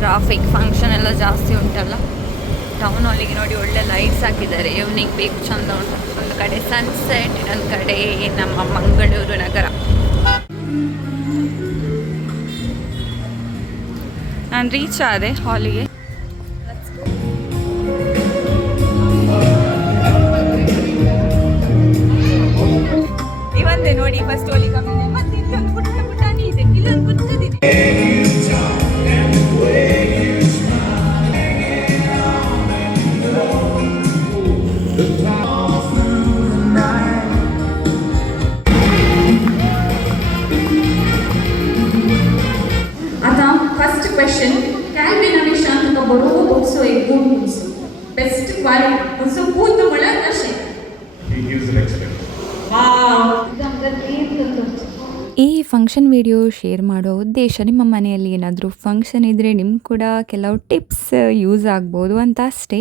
Traffic function ಎಲ್ಲ ಜಾಸ್ತಿ ಉಂಟಲ್ಲ? ಟೌನ್ ಹಾಲಿಗೆ ನೋಡಿ ಒಳ್ಳೆ ಲೈಟ್ಸ್ ಹಾಕಿದ್ದಾರೆ. ಈವ್ನಿಂಗ್ ಬೇಕು ಚಂದ ಉಂಟು. ಒಂದು ಕಡೆ ಸನ್ಸೆಟ್ ಇನ್ನೊಂದು ಕಡೆ ನಮ್ಮ ಮಂಗಳೂರು ನಗರ. ನಾನು ರೀಚ್ ಆದೆ ಹಾಲಿಗೆ ಇವಂದೆ ನೋಡಿ ಫಸ್ಟ್ ಹೋಲಿ ಈ ಫಂಕ್ಷನ್ ವಿಡಿಯೋ ಶೇರ್ ಮಾಡೋ ಉದ್ದೇಶ ನಿಮ್ಮ ಮನೆಯಲ್ಲಿ ಏನಾದರೂ ಫಂಕ್ಷನ್ ಇದ್ದರೆ ನಿಮ್ಗೆ ಕೂಡ ಕೆಲವು ಟಿಪ್ಸ್ ಯೂಸ್ ಆಗ್ಬೋದು ಅಂತ ಅಷ್ಟೇ.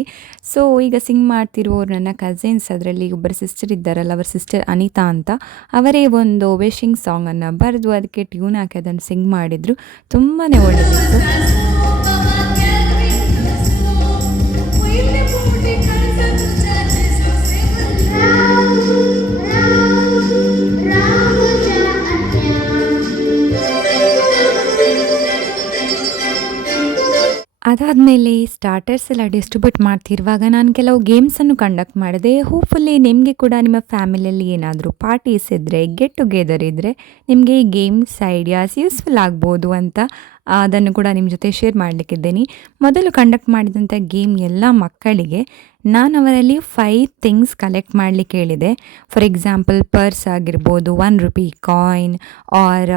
ಸೊ ಈಗ ಸಿಂಗ್ ಮಾಡ್ತಿರುವವರು ನನ್ನ ಕಸಿನ್ಸ್ ಅದರಲ್ಲಿ ಒಬ್ಬರು ಸಿಸ್ಟರ್ ಇದ್ದಾರಲ್ಲ, ಅವರ ಸಿಸ್ಟರ್ ಅನಿತಾ ಅಂತ. ಅವರೇ ಒಂದು ವೇಷಿಂಗ್ ಸಾಂಗನ್ನು ಬರೆದು, ಅದಕ್ಕೆ ಟ್ಯೂನ್ ಹಾಕಿ ಅದನ್ನು ಸಿಂಗ್ ಮಾಡಿದರು. ತುಂಬಾ ಒಳ್ಳೆಯದಿತ್ತು ಅದಾದಮೇಲೆ ಸ್ಟಾರ್ಟರ್ಸ್ ಎಲ್ಲ ಡಿಸ್ಟ್ರಿಬ್ಯೂಟ್ ಮಾಡ್ತಿರುವಾಗ ನಾನು ಕೆಲವು ಗೇಮ್ಸನ್ನು ಕಂಡಕ್ಟ್ ಮಾಡಿದೆ. ಹೋಪ್ಫುಲ್ಲಿ ನಿಮಗೆ ಕೂಡ ನಿಮ್ಮ ಫ್ಯಾಮಿಲಿಯಲ್ಲಿ ಏನಾದರೂ ಪಾರ್ಟೀಸ್ ಇದ್ದರೆ ಗೆಟ್ ಟುಗೆದರ್ ಇದ್ದರೆ ನಿಮಗೆ ಈ ಗೇಮ್ಸ್ ಐಡಿಯಾಸ್ ಯೂಸ್ಫುಲ್ ಆಗ್ಬೋದು ಅಂತ ಅದನ್ನು ಕೂಡ ನಿಮ್ಮ ಜೊತೆ ಶೇರ್ ಮಾಡಲಿಕ್ಕಿದ್ದೇನೆ. ಮೊದಲು ಕಂಡಕ್ಟ್ ಮಾಡಿದಂಥ ಗೇಮ್ ಎಲ್ಲ ಮಕ್ಕಳಿಗೆ ನಾನು ಅವರಲ್ಲಿ ಫೈವ್ ಥಿಂಗ್ಸ್ ಕಲೆಕ್ಟ್ ಮಾಡಲಿಕ್ಕೆ ಹೇಳಿದೆ. ಫಾರ್ ಎಕ್ಸಾಂಪಲ್ ಪರ್ಸ್ ಆಗಿರ್ಬೋದು one rupee coin or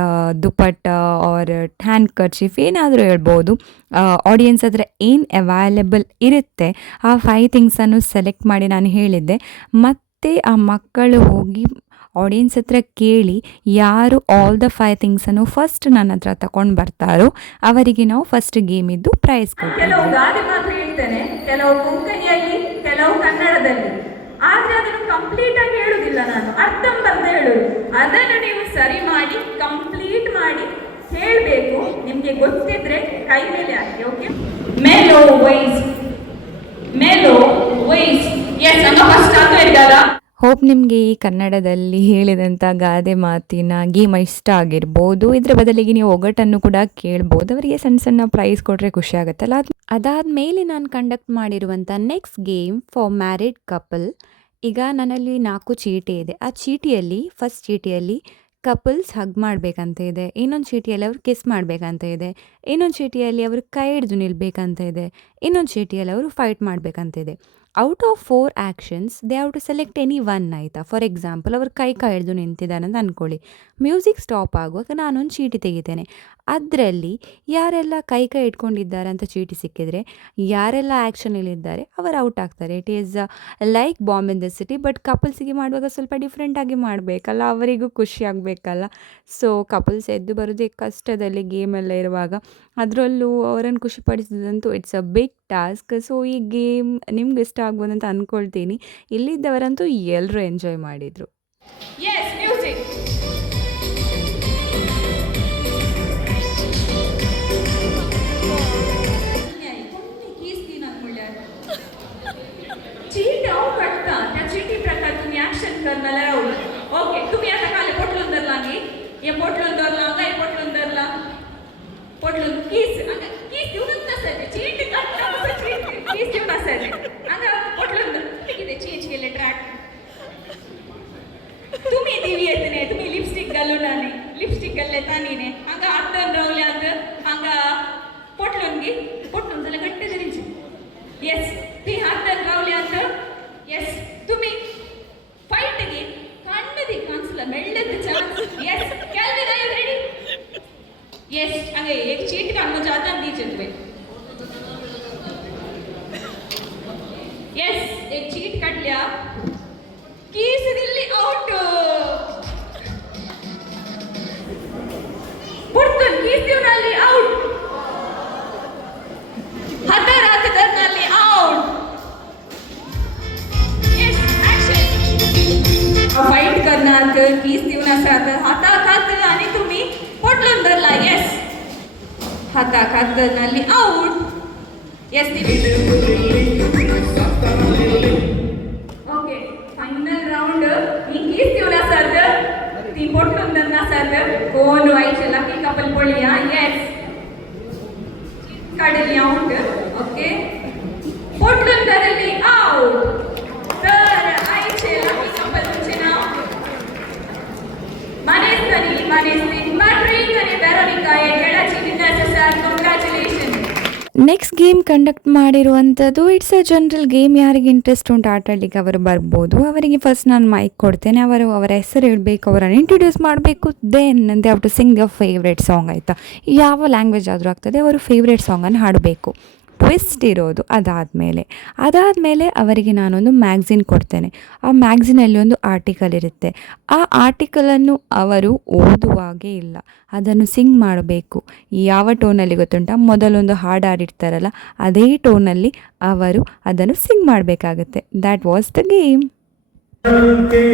dupatta or handkerchief ಏನಾದರೂ ಹೇಳ್ಬೋದು. ಆಡಿಯನ್ಸ್ ಹತ್ರ ಏನು ಅವೈಲೇಬಲ್ ಇರುತ್ತೆ, ಆ ಫೈವ್ ಥಿಂಗ್ಸನ್ನು ಸೆಲೆಕ್ಟ್ ಮಾಡಿ ನಾನು ಹೇಳಿದ್ದೆ. ಮತ್ತು ಆ ಮಕ್ಕಳು ಹೋಗಿ ಆಡಿಯನ್ಸ್ ಹತ್ರ ಕೇಳಿ ಯಾರು ಆಲ್ ದ ಫೈವ್ ಥಿಂಗ್ಸನ್ನು ಫಸ್ಟ್ ನನ್ನ ಹತ್ರ ತಗೊಂಡು ಬರ್ತಾರೋ, ಅವರಿಗೆ ನಾವು ಫಸ್ಟ್ ಗೇಮಿದ್ದು ಪ್ರೈಸ್ ಕೊಡ್ತೀವಿ. ಹೇಳ್ತೇನೆ ಕೆಲವು ಕೊಂಕಣಿಯಲ್ಲಿ, ಕೆಲವು ಕನ್ನಡದಲ್ಲಿ. ಆದ್ರೆ ಅದನ್ನು ಕಂಪ್ಲೀಟ್ ಆಗಿ ಹೇಳುದಿಲ್ಲ ನಾನು. ಅರ್ಧಂಬರ್ಧ ಹೇಳುದು ಅದನ್ನು ನೀವು ಸರಿ ಮಾಡಿ ಕಂಪ್ಲೀಟ್ ಮಾಡಿ ಹೇಳಬೇಕು. ನಿಮಗೆ ಗೊತ್ತಿದ್ರೆ ಕೈ ಮೇಲೆ ಹಾಕಿ ಓಕೆ ಮೇಲೋ ವೈಸ್ ಮೇಲೋ ವೈಸ್ ಎಸ್ ಹಂಗ ಫಸ್ಟ್ ಆಗ್ತಾ ಹಿಡ್ದಾರ ಹೋಪ್ ನಿಮಗೆ ಈ ಕನ್ನಡದಲ್ಲಿ ಹೇಳಿದಂಥ ಗಾದೆ ಮಾತಿನ ಗೇಮ್ ಇಷ್ಟ ಆಗಿರ್ಬೋದು. ಇದರ ಬದಲಿಗೆ ನೀವು ಒಗಟನ್ನು ಕೂಡ ಕೇಳ್ಬೋದು. ಅವರಿಗೆ ಸಣ್ಣ ಸಣ್ಣ ಪ್ರೈಸ್ ಕೊಟ್ಟರೆ ಖುಷಿ ಆಗುತ್ತಲ್ಲ? ಅದು ಅದಾದಮೇಲೆ ನಾನು ಕಂಡಕ್ಟ್ ಮಾಡಿರುವಂಥ next game for married couple ಈಗ ನನ್ನಲ್ಲಿ ನಾಲ್ಕು ಚೀಟಿ ಇದೆ. ಆ ಚೀಟಿಯಲ್ಲಿ ಫಸ್ಟ್ ಚೀಟಿಯಲ್ಲಿ ಕಪಲ್ಸ್ ಹಗ್ ಮಾಡಬೇಕಂತ ಇದೆ. ಇನ್ನೊಂದು ಚೀಟಿಯಲ್ಲಿ ಅವರು ಕಿಸ್ ಮಾಡಬೇಕಂತ ಇದೆ. ಇನ್ನೊಂದು ಚೀಟಿಯಲ್ಲಿ ಅವರು ಕೈ ಹಿಡಿದು ನಿಲ್ಬೇಕಂತ ಇದೆ. ಇನ್ನೊಂದು ಚೀಟಿಯಲ್ಲಿ ಅವರು fight ಮಾಡಬೇಕಂತಿದೆ. Out of four actions they have to select any one ಆಯಿತಾ? ಫಾರ್ ಎಕ್ಸಾಂಪಲ್ ಅವರು ಕೈ ಕೈ ಹಿಡಿದು ನಿಂತಿದ್ದಾರೆ ಅಂತ ಅಂದ್ಕೊಳ್ಳಿ ಮ್ಯೂಸಿಕ್ ಸ್ಟಾಪ್ ಆಗುವಾಗ ನಾನೊಂದು ಚೀಟಿ ತೆಗಿತೇನೆ. ಅದರಲ್ಲಿ ಯಾರೆಲ್ಲ ಕೈ ಕೈ ಇಟ್ಕೊಂಡಿದ್ದಾರೆ ಅಂತ ಚೀಟಿ ಸಿಕ್ಕಿದರೆ, ಯಾರೆಲ್ಲ ಆ್ಯಕ್ಷನಲ್ಲಿದ್ದಾರೆ ಅವರು ಔಟ್ ಆಗ್ತಾರೆ. It is like bomb in the city but ಕಪಲ್ಸಿಗೆ ಮಾಡುವಾಗ ಸ್ವಲ್ಪ ಡಿಫ್ರೆಂಟಾಗಿ ಮಾಡಬೇಕಲ್ಲ, ಅವರಿಗೂ ಖುಷಿ ಆಗಬೇಕಲ್ಲ. ಸೊ ಕಪಲ್ಸ್ ಎದ್ದು ಬರೋದೇ ಕಷ್ಟದಲ್ಲಿ ಗೇಮೆಲ್ಲ ಇರುವಾಗ, ಅದರಲ್ಲೂ ಅವರನ್ನು ಖುಷಿಪಡಿಸಿದಂತೂ it's a big task so ಈ ಗೇಮ್ ನಿಮ್ಗೆ ಇಷ್ಟ ಆಗ್ಬೋದು ಅಂತ ಅಂದ್ಕೊಳ್ತೀನಿ ಇಲ್ಲಿದ್ದವರಂತೂ ಎಲ್ಲರೂ ಎಂಜಾಯ್ ಮಾಡಿದರು. लिपस्टिक घालून आले लिपस्टिक घालले तानीने हांगा आत्तन रावले हांगा हांगा पोटलून गी पोटलून जाल्यार घट्ट तरेची येस ती आत्तन रावले हांगा येस तुम्ही फाईट गी ಕಣ್ಣದಿ ಕಾಣಿಸಲ್ಲ ಮೆಳ್ಳದ chance yes Kelvin you ready yes ಹಂಗೆ एक चीट का मुझे आता दीजिए तुम्हें यस एक चीट काट फाईट करणार कीस देऊन असतात हातात हात आणि तुम्ही पोटलून धरला येस हातात हात धरणारी out yes okay final round ही कीस देऊन असतात ती पोटलून धरणार असतात कोण व्हायचे लाकी कपल पडली हा येस काढली आउट ओके पोटलून धरली आउट ನೆಕ್ಸ್ಟ್ ಗೇಮ್ ಕಂಡಕ್ಟ್ ಮಾಡಿರುವಂಥದ್ದು ಇಟ್ಸ್ ಅ ಜನರಲ್ ಗೇಮ್ ಯಾರಿಗೆ ಇಂಟ್ರೆಸ್ಟ್ ಉಂಟು ಆಟ ಆಡಲಿಕ್ಕೆ ಅವರು ಬರ್ಬೋದು. ಅವರಿಗೆ ಫಸ್ಟ್ ನಾನು ಮೈಕ್ ಕೊಡ್ತೇನೆ. ಅವರು ಅವರ ಹೆಸರು ಹೇಳಬೇಕು, ಅವರನ್ನು ಇಂಟ್ರೊಡ್ಯೂಸ್ ಮಾಡಬೇಕು. Then they have to sing a favourite song ಆಯಿತಾ? ಯಾವ ಲ್ಯಾಂಗ್ವೇಜ್ ಆದರೂ ಆಗ್ತದೆ, ಅವರು ಫೇವ್ರೇಟ್ ಸಾಂಗನ್ನು ಹಾಡಬೇಕು. ಟ್ವಿಸ್ಟ್ ಇರೋದು ಅದಾದಮೇಲೆ. ಅದಾದಮೇಲೆ ಅವರಿಗೆ ನಾನೊಂದು ಮ್ಯಾಗ್ಝಿನ್ ಕೊಡ್ತೇನೆ. ಆ ಮ್ಯಾಗ್ಝಿನಲ್ಲಿ ಒಂದು ಆರ್ಟಿಕಲ್ ಇರುತ್ತೆ. ಆ ಆರ್ಟಿಕಲನ್ನು ಅವರು ಓದುವಾಗೇ ಇಲ್ಲ. ಅದನ್ನು ಸಿಂಗ್ ಮಾಡಬೇಕು. ಯಾವ ಟೋನಲ್ಲಿ ಗೊತ್ತುಂಟ? ಮೊದಲೊಂದು ಹಾಡು ಹಾಡಿರ್ತಾರಲ್ಲ ಅದೇ ಟೋನಲ್ಲಿ ಅವರು ಅದನ್ನು ಸಿಂಗ್ ಮಾಡಬೇಕಾಗುತ್ತೆ. ದ್ಯಾಟ್ ವಾಸ್ ದ ಗೇಮ್ के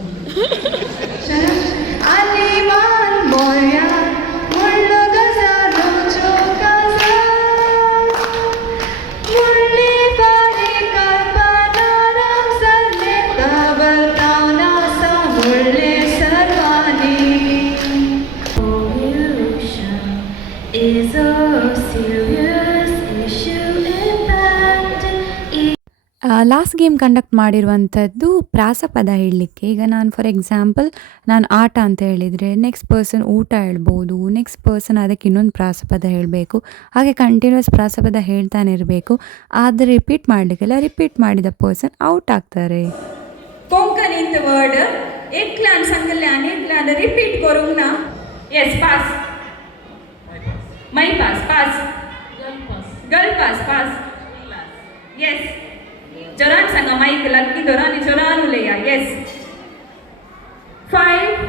ಲಾಸ್ಟ್ ಗೇಮ್ ಕಂಡಕ್ಟ್ ಮಾಡಿರುವಂಥದ್ದು ಪ್ರಾಸಪದ ಹೇಳಲಿಕ್ಕೆ. ಈಗ ನಾನು ಫಾರ್ ಎಕ್ಸಾಂಪಲ್ ನಾನು ಆಟ ಅಂತ ಹೇಳಿದರೆ ನೆಕ್ಸ್ಟ್ ಪರ್ಸನ್ ಊಟ ಹೇಳ್ಬೋದು ನೆಕ್ಸ್ಟ್ ಪರ್ಸನ್ ಅದಕ್ಕೆ ಇನ್ನೊಂದು ಪ್ರಾಸಪದ ಹೇಳಬೇಕು. ಹಾಗೆ ಕಂಟಿನ್ಯೂಸ್ ಪ್ರಾಸಪದ ಹೇಳ್ತಾನೆ ಇರಬೇಕು. ಆದರೆ ರಿಪೀಟ್ ಮಾಡಲಿಕ್ಕೆಲ್ಲ ರಿಪೀಟ್ ಮಾಡಿದ ಪರ್ಸನ್ ಔಟ್ ಆಗ್ತಾರೆ. Yes. चरण संगा माइक लग की दौरान चौरानू ले आ yes five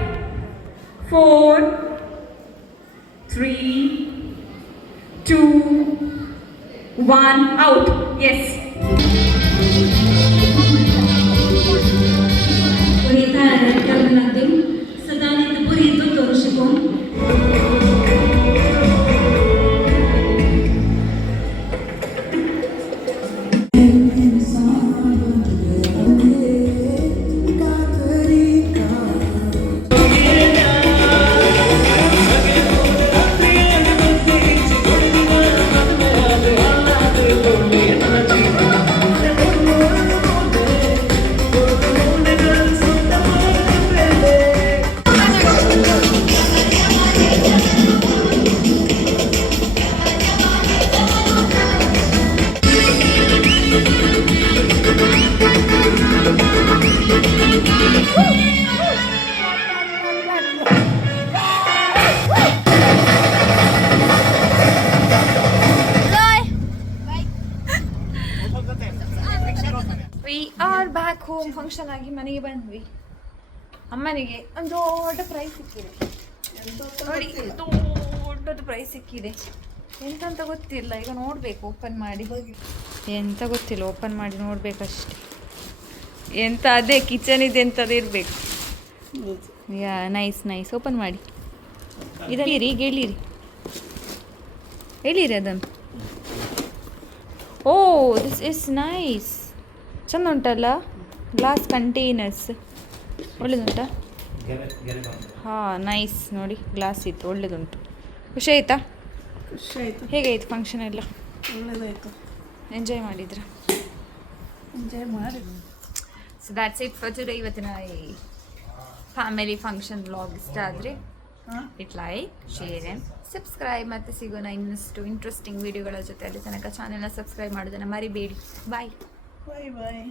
four three two one out yes we are back home function ಆಗಿ ಮನೆಗೆ ಬಂದ್ವಿ. ಅಮ್ಮನಿಗೆ ಒಂದು ದೊಡ್ಡ ಪ್ರೈಸ್ ಸಿಕ್ಕಿದೆ. ನೋಡಿ, ದೊಡ್ಡದು ಪ್ರೈಸ್ ಸಿಕ್ಕಿದೆ. ಎಂತಂತ ಗೊತ್ತಿಲ್ಲ. ಈಗ ನೋಡಬೇಕು ಓಪನ್ ಮಾಡಿ. ಎಂತ ಗೊತ್ತಿಲ್ಲ ಓಪನ್ ಮಾಡಿ ನೋಡ್ಬೇಕಷ್ಟೆ. ಎಂತ ಅದೇ ಕಿಚನ್ ಇದೆ ಎಂಥದ್ದು ಇರಬೇಕು. ಯಾ ನೈಸ್ ನೈಸ್ ಓಪನ್ ಮಾಡಿ. ಇದಲ್ಲಿರಿ ಈಗ ಎಳೀರಿ ಎಳೀರಿ ಅದನ್ನು. ಓ ದಿಸ್ ಇಸ್ ನೈಸ್ ಚಂದ ಉಂಟಲ್ಲ ಗ್ಲಾಸ್ ಕಂಟೈನರ್ಸ್ ಒಳ್ಳೇದುಂಟಾ? ಹಾಂ ನೈಸ್ ನೋಡಿ ಗ್ಲಾಸ್ ಇತ್ತು ಒಳ್ಳೇದುಂಟು. ಖುಷಿ ಆಯ್ತಾ? ಖುಷಿ ಆಯಿತು. ಹೇಗಾಯ್ತು ಫಂಕ್ಷನ್ ಎಲ್ಲ? ಒಳ್ಳೇದಾಯಿತು. ಎಂಜಾಯ್ ಮಾಡಿದ್ರ? ಎಂಜಾಯ್ ಮಾಡಿ so that's it for today ಇವತ್ತಿನ ಫ್ಯಾಮಿಲಿ ಫಂಕ್ಷನ್ ವ್ಲಾಗ್ ಇಷ್ಟ ಆದರೆ it like share and subscribe ಮತ್ತು ಸಿಗೋಣ ಇನ್ನಷ್ಟು ಇಂಟ್ರೆಸ್ಟಿಂಗ್ ವೀಡಿಯೋಗಳ ಜೊತೆ ಅಲ್ಲಿ ತನಕ ಚಾನೆಲ್ನ ಸಬ್ಸ್ಕ್ರೈಬ್ ಮಾಡೋದನ್ನು ಮರಿಬೇಡಿ. ಬಾಯ್ ಬಾಯ್ ಬಾಯ್